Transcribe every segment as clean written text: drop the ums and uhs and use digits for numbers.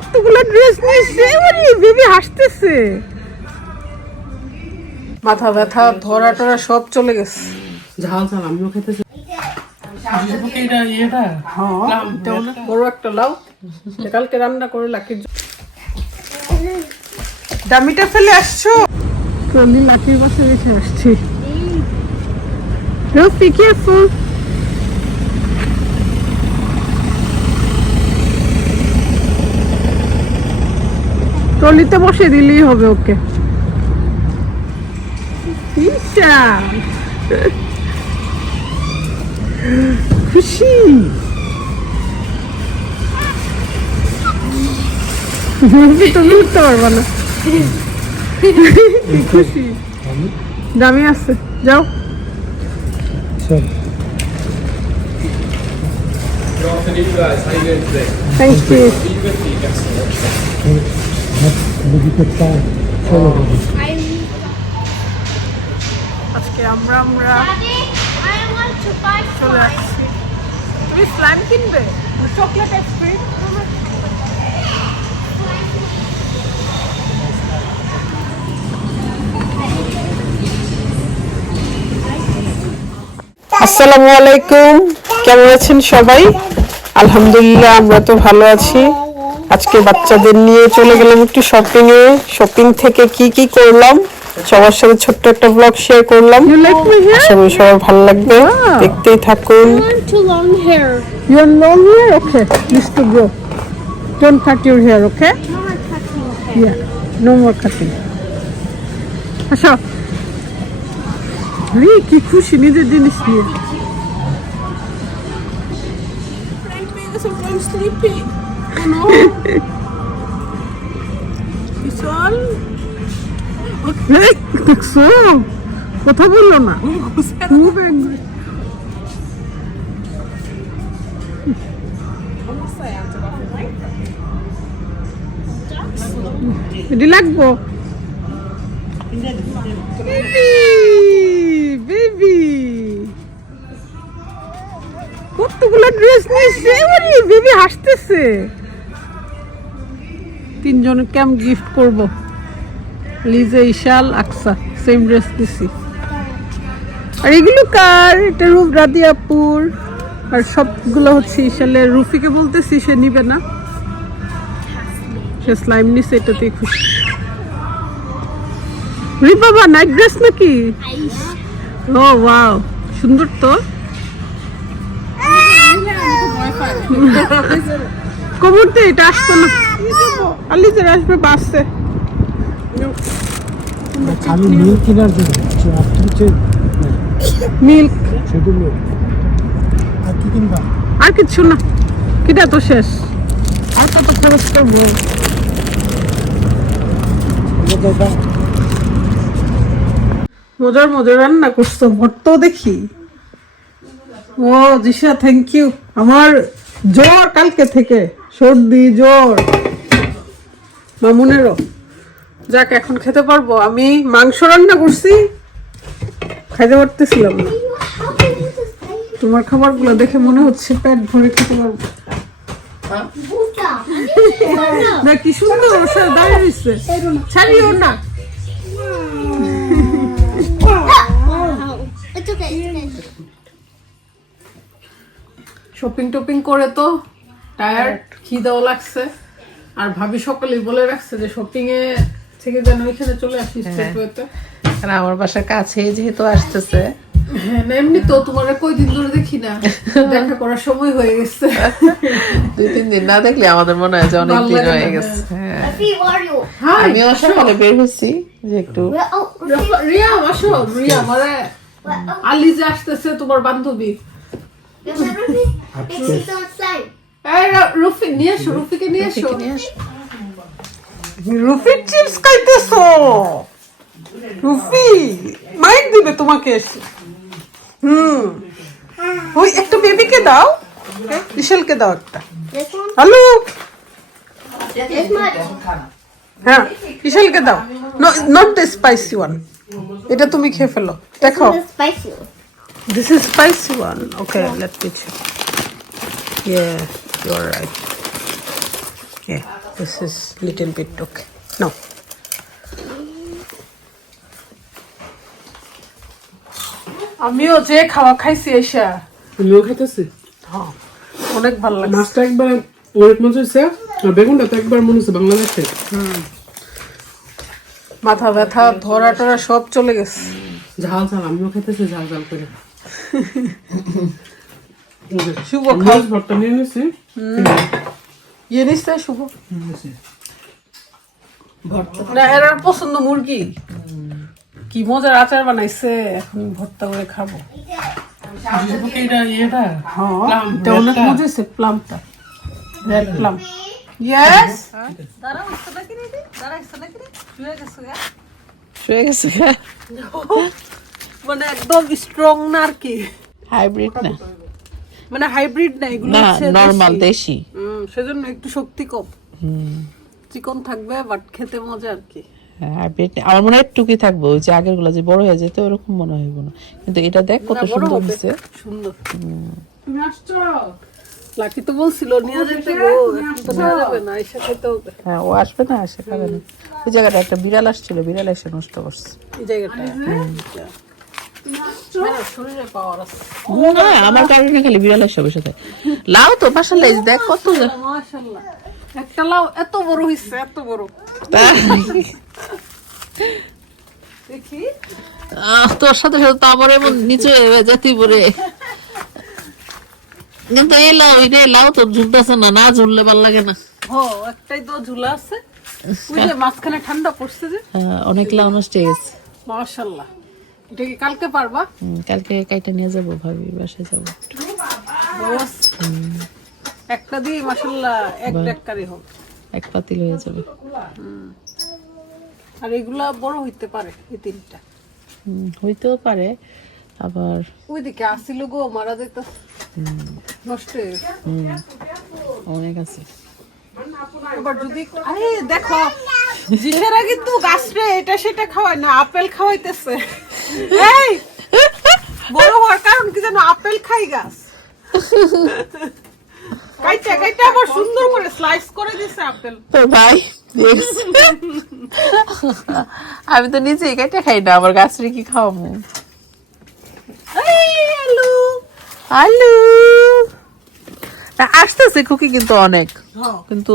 কতগুলো ড্রেস নিয়েছে, ওরে বেবি হাসতেছে। মাথা ব্যথা ধরা টরা সব চলে গেছে। ঝাল ঝাল আমিও খেতেছি। বড় একটা লাউ কালকে রান্না করে লাকির দামিটা ফেলে আসছো। ট্রলি লাকির বাসে রেখে আসছি। Be careful. ট্রলিতে বসে দিলেই হবে ওকে। খুশি তুমি উঠতে পারবা না। খুশি দামি আছে, যাও। Good afternoon, guys. How you doing today? Thank you. আজকে আমরা চলে আসছি। তুমি স্লাইম কিনবে? Chocolate ice cream? আসসালামু আলাইকুম, কেমন আছেন সবাই? আলহামদুলিল্লাহ আমরা তো ভালো আছি। আজকে বাচ্চাদের নিয়ে চলে গেলাম একটু শপিং এ। শপিং থেকে কি কি করলাম সবার সাথে ছোট্ট একটা ব্লগ শেয়ার করলাম। আশা করি সবার ভালো লাগবে, দেখতেই থাকুন। You want long hair? Okay, this to go. Don't cut your hair, okay? Yeah, no more cutting. আসো। কি খুশি নিজের জিনিস নিয়ে। কথা বললো না। এটি লাগবো বেবি। কতগুলো ড্রেস নিয়েছে, ওরে বেবি হাসতেছে। তিনজনে কেমন গিফট করব? লিজা, ইশাল, আকসা সেম ড্রেস দিছি। আর এগুলো কার? এটা রূপ রাদিয়াপুর। আর সবগুলো হচ্ছে ইশালের। রুফিকে বলতেছি সে নিবে না, সে স্লাইম নিছে, এটাতেই খুশি। রি বাবা নাইট ড্রেস নাকি? ও ওয়াও, সুন্দর তো। কবুরতে এটা আসতো না, আলিজের আসবে বাসে। আমি মিল্ক কেনার জন্য মিল্ক শুধু মিল্ক, আর কি কিনবা? আর কিছু না, কিটা তো শেষ। আর কত খরচ করবো? মজার মজার রান্না করছো, ভর্তাও দেখি। ও জিশা, থ্যাংক ইউ। আমার জ্বর কালকে থেকে, সর্দি জ্বর, মামুনেরও। যাক এখন খেতে পারবো। আমি মাংস রান্না করছি, খাইতে পারতেছিলাম না। তোমার খাবারগুলো দেখে মনে হচ্ছে পেট ভরে খেতে পারবো। না কি সুন্দর দাঁড়িয়ে দিচ্ছে, ছাড়িও না। শপিং টপিং করে তো টায়ার্ড, খিদেও লাগছে। আর ভাবি সকালেই বলে রাখছে যে শপিং এ থেকে যেন ওইখানে চলে আসিস। আমার বাসার কাছে যেহেতু আসতেছে। হ্যাঁ না, এমনি তো তোমার কয়দিন ধরে দেখি না, দেখা করার সময় হয়ে গেছে। 2-3 দিন না দেখলে আমাদের মনে হয় যে অনেক দিন হয়ে গেছে। আমিও সকালে বের হচ্ছি যে একটু। রিয়া আসো, রিয়া আমার আলিজে আসতেছে, তোমার বান্ধবী। রুফি নিয়ে এসো, রুফিকে নিয়ে এসো। রুফি চিপস খাইতেছো? রুফি মাইক দিবে তোমাকে এসে। ওই একটা বেবিকে দাও, বিশালকে দাও একটা। হ্যালো, হ্যাঁ বিশালকে দাও। নট দ্য স্পাইসি ওয়ান, এটা তুমি খেয়ে ফেলো। দেখো this is spicy one. Okay, let me check. Yeah, you're right. Yeah, This is little bit okay. No. আমিও যে খাওয়া খাইছি এসা আমিও খাইতেছি অনেক ভালো লাগছে। মাছটা একবার অনেক মজা হয়েছে আর বেগুনটা তো একবার মনে হচ্ছে বাংলাদেশে। মাথা ব্যথা ধরা টরা সব চলে গেছে। ঝাল ঝাল আমিও খাইতেছি ঝাল ঝাল করে। শুভ মাছ ভর্তা নিয়ে নিছি। ইয়ে নিচ্ছে শুভ না এর পছন্দ মুরগি কি মজার আচার বানাইছে এখন ভর্তা করে খাবো। এটা হ্যাঁ এটা অনেক মজা হয়েছে প্লামটা রেড প্লাম। ইয়েস শুয়ে গেছে মানে একদম স্ট্রং না আর কি হাইব্রিড না মানে হাইব্রিড না এগুলো না হচ্ছে নরমাল দেশি। দেশি সেজন্য একটু শক্তি কম চিকন থাকবে বাট খেতে মজা আর কি। হাইব্রিড আমার মনে হয় টুকি থাকবে ওই যে আগের গুলা যে বড় হয়ে যেত ওরকম মনে হইব না কিন্তু এটা দেখ কত না, বড় সুন্দর হবে। হয়েছে সুন্দর তুমি আসছো লাকি তো বলছিল নিয়ে যেতে গো এখন তো নিয়ে যাবে না এসে খেতে হবে হ্যাঁ ও আসবে না আসে খাবে না ওই জায়গাটা একটা বিড়াল আসছিল বিড়াল এসে নষ্ট করছে এই জায়গাটা শরীরে পাওয়ার আছে না আমার কারণে খালি বিড়াল এসে বসে থাকে লাও তো মাশাআল্লাহ এই যে দেখ কত মাশাআল্লাহ একটা লাউ এত বড় হইছে এত বড় দেখি তোর সাথে সাথে তো আমার এমন নিচে হয়ে যেতে পরে কিন্তু এই লাউ তো ঝুলতেছে না না ঝুললে ভালো লাগে না ও একটাই তো ঝুলা আছে ওই যে মাঝখানে ঠান্ডা পড়ছে যে অনেক লাউ নষ্ট হয়ে গেছে মাশাআল্লাহ এটা কি কালকে পারবা কালকে কাইটা নিয়ে যাবো ভাবি বাসায় যাবো বস একটা দিয়ে মাশাআল্লাহ এক ডেকারি হোক এক পাতিল হয়ে যাবে আর এগুলা বড় হইতে পারে এই তিনটা হইতেও পারে আবার ওইদিকে আসিল গো মারা যেত নষ্ট হয়ে গেছে। অনেক আছে আবার যদি আরে দেখো জিহেরা কিন্তু গাছরে এটা সেটা খাওয়ায় না আপেল খাওয়াইতেছে এই বড় হওয়ার কারণ কি জানো আপেল খাই গাছ কাইটা কাইটা আবার সুন্দর করে স্লাইস করে দিছে আপেল তোর ভাই আমি তো নিজেই কেটে খাই না আমার গাছরে কি খাওয়াবো হ্যালো আলু আসতেছে খুকি কিন্তু অনেক কিন্তু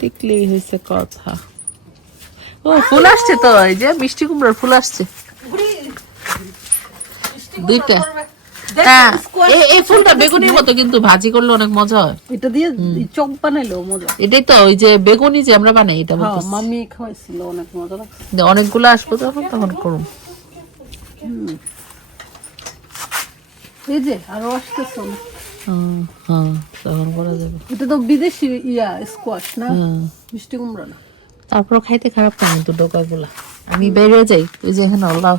টিকলেই হয়েছে কথা ও ফুল আসছে তো এই যে মিষ্টি কুমড়ার ফুল আসছে দুইটা হ্যাঁ এই ফুলটা বেগুনির মতো কিন্তু ভাজি করলে অনেক মজা হয় এটা দিয়ে চপ বানাইলো মজা এটাই তো ওই যে বেগুনি যে আমরা বানাই এটা হ্যাঁ বলতেছি মামি খাওয়াইছিল অনেক মজা লাগছে অনেকগুলো আসবো তখন করুন এই যে আরো আসতেছে হ্যাঁ তখন করা যাবে এটা তো বিদেশি স্কোয়াশ না মিষ্টি কুমড়া না তারপর খাইতে খারাপ না কিন্তু ডোকাগুলা আমি বেরিয়ে যাই ওই যে এখানে লাউ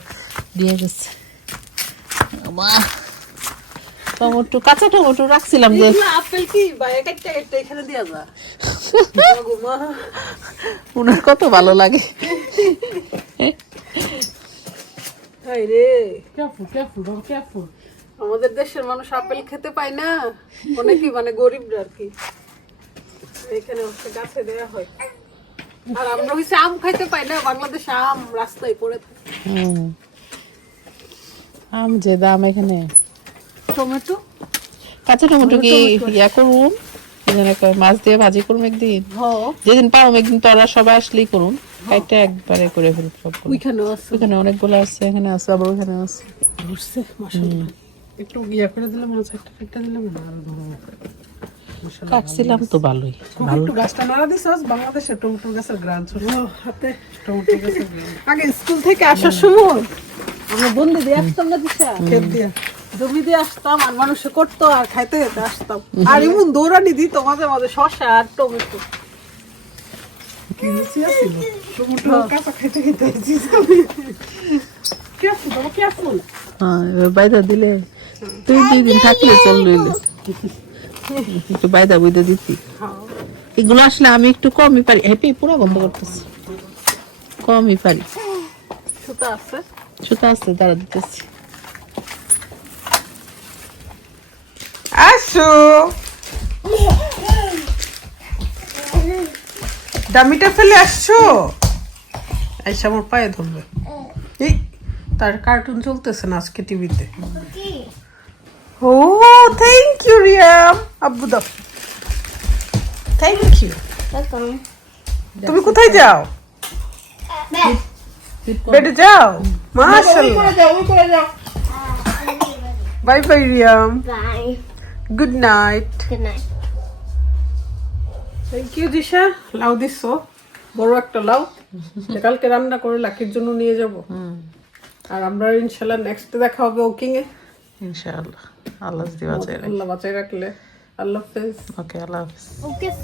দিয়ে গেছে টমেটো কাঁচা টমেটো রাখছিলাম যে আপেল কি বাইরে কাটতে কাটতে এখানে দিয়া যা উনার কত ভালো লাগে হাই রে কেয়ারফুল আমাদের দেশের মানুষ আপেল খেতে পায় না অনেকেই মানে গরিবরা আর কি এখানে হচ্ছে গাছে দেয়া হয় আর আমরা হইছে আম খাইতে পাই না বাংলাদেশে আম রাস্তায় পড়ে থাকে আম যে দাম এখানে টমেটো কাঁচা টমেটো কি ইয়া করুন মাছ দিয়ে ভাজি করুন একদিন হ্যাঁ যেদিন পারো একদিন তোরা সবাই আসলেই করুন খাইতে একবারে করে ফেলুন সবগুলো ওইখানেও আছে ওইখানে অনেকগুলো আছে এখানে আছে আবার ওইখানে আছে বুঝছে মাশাআল্লাহ একটু ইয়া করে দিলাম মাছ একটা দিলাম না আরো ধরো কাটছিলাম তো ভালোই একটু গাছটা নাড়া দিছস বাংলাদেশে টমেটো গাছের গ্রান ছিল হাতে টমেটো গাছের গ্রান আগে স্কুল থেকে আসার সময় আমরা বন্ধু দিয়ে আসতাম না দিশা খেত দিয়া জমি দিয়ে আসতাম আর মানুষে করতো আর খাইতে খেতে আসতাম আর এমন দৌড়ানি দিত মাঝে মাঝে শসা আর টমেটো কি রুচি আছিল টমেটো কাঁচা খাইতে খাইতে আছিস কেয়ারফুল হ্যাঁ এবার বাইদা দিলে তুই 2 দিন থাকলে চল লইলে একটু বাইদা বুইদা দিতি এগুলো আসলে আমি একটু কমই পারি হ্যাপি পুরো বন্ধ করতেছি কমই পারি সুতা আছে দাঁড়া দিতেছি আসো দামিটা ফেলে আসছো? আইসা আমার পায়ে ধরবে। এই তার কার্টুন চলতেছে না আজকে টিভিতে। ও থ্যাংক ইউ রিয়াম। আব্বু দাও। Thank you. তুমি কোথায় যাও? বেডে যাও? মাশাআল্লাহ। Bye bye Riyam. Bye. Good night. Good night. Thank you Disha. লাউ দিছো, বড় একটা লাউ। কালকে রান্না করে লাকির জন্য নিয়ে যাব। আর আমরা ইনশাআল্লাহ নেক্সট দেখা হবে ওকিং এ ইনশাআল্লাহ। আল্লাহ যদি বাঁচায় রাখে। আল্লাহ বাঁচাই রাখলে। আল্লাহ হাফেজ। ওকে, আল্লাহ হাফেজ। Focus.